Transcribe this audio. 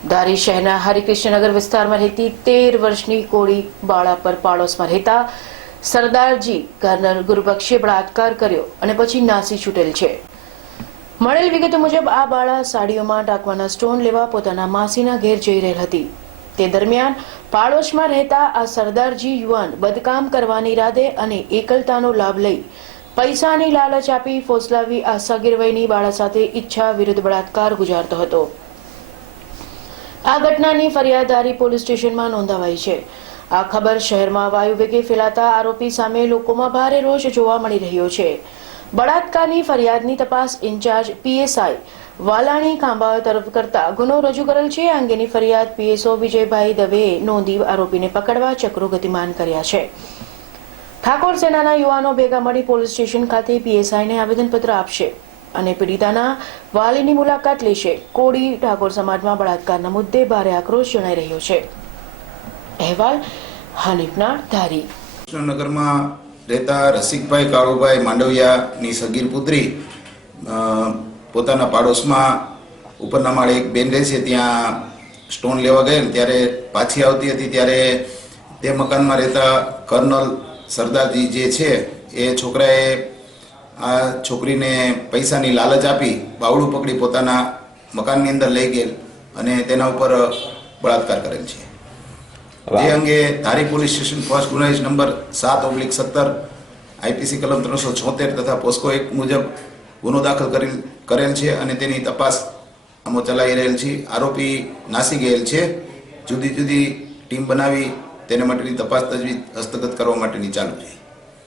ધારી શહેરના હરિકૃષ્ણનગર વિસ્તારમાં રહેતી તેર વર્ષની કોળી બાળા પર પાડોશમાં રહેતા સરદારજી કર્નલ ગુરુબક્ષે બળાત્કાર કર્યો અને પછી નાસી છૂટેલ છે. મળેલ વિગતો મુજબ આ બાળા સાડીઓમાં ટાંકવાના સ્ટોન લેવા પોતાના માસીના ઘેર જઈ રહેલ હતી. તે દરમિયાન પાડોશમાં રહેતા આ સરદારજી યુવાન બદકામ કરવાની રાદે અને એકલતાનો લાભ લઈ પૈસાની લાલચ આપી ફોસલાવી આ સગીર વયની બાળા સાથે ઈચ્છા વિરુદ્ધ બળાત્કાર ગુજારતો હતો. આ ઘટનાની ફરિયાદ ધારી પોલીસ સ્ટેશનમાં નોંધાવાઈ છે. આ ખબર શહેરમાં વાયુવેગે ફેલાતા આરોપી સામે લોકોમાં ભારે રોષ જોવા મળી રહ્યો છે. બળાત્કારની ફરિયાદની તપાસ ઇન્ચાર્જ પીએસઆઈ વાલાણી ખાંભા તરફ કરતા ગુનો રજૂ કરેલ છે. અંગેની ફરિયાદ પીએસઓ વિજયભાઈ દવેએ નોંધી આરોપીને પકડવા ચક્રો ગતિમાન કર્યા છે. ઠાકોર સેનાના યુવાનો ભેગા મળી પોલીસ સ્ટેશન ખાતે પીએસઆઈને આવેદનપત્ર આપશે. અને પીડિતાના વાલીની મુલાકાત લેશે કોળી ઠાકોર સમાજમાં બળાત્કારના મુદ્દે ભારે આક્રોશ જણાઈ રહ્યો છે. અહેવાલ હનીફના ધારી કૃષ્ણનગરમાં રહેતા રસિકભાઈ કાળુભાઈ માંડવિયાની સગીર પુત્રી પોતાના પાડોશમાં ઉપરના માળે એક બેન રહે છે, ત્યાં સ્ટોન લેવા ગયેલ. ત્યારે પાછી આવતી હતી ત્યારે તે મકાનમાં રહેતા કર્નલ સરદારજી જે છે, એ છોકરાએ આ છોકરીને પૈસાની લાલચ આપી બાવડું પકડી પોતાના મકાનની અંદર લઈ ગયેલ અને તેના ઉપર બળાત્કાર કરેલ છે. તે અંગે ધારી પોલીસ સ્ટેશન ફર્સ્ટ ગુનાઇશ નંબર સાત ઓબ્લિક સત્તર આઈપીસી કલમ ત્રણસો છોતેર તથા પોસ્કો એક મુજબ ગુનો દાખલ કરી કરેલ છે અને તેની તપાસ અમો ચલાવી રહેલ છે. આરોપી નાસી ગયેલ છે. જુદી જુદી ટીમ બનાવી તેને માટેની તપાસ તજવીજ હસ્તગત કરવા માટેની ચાલુ છે.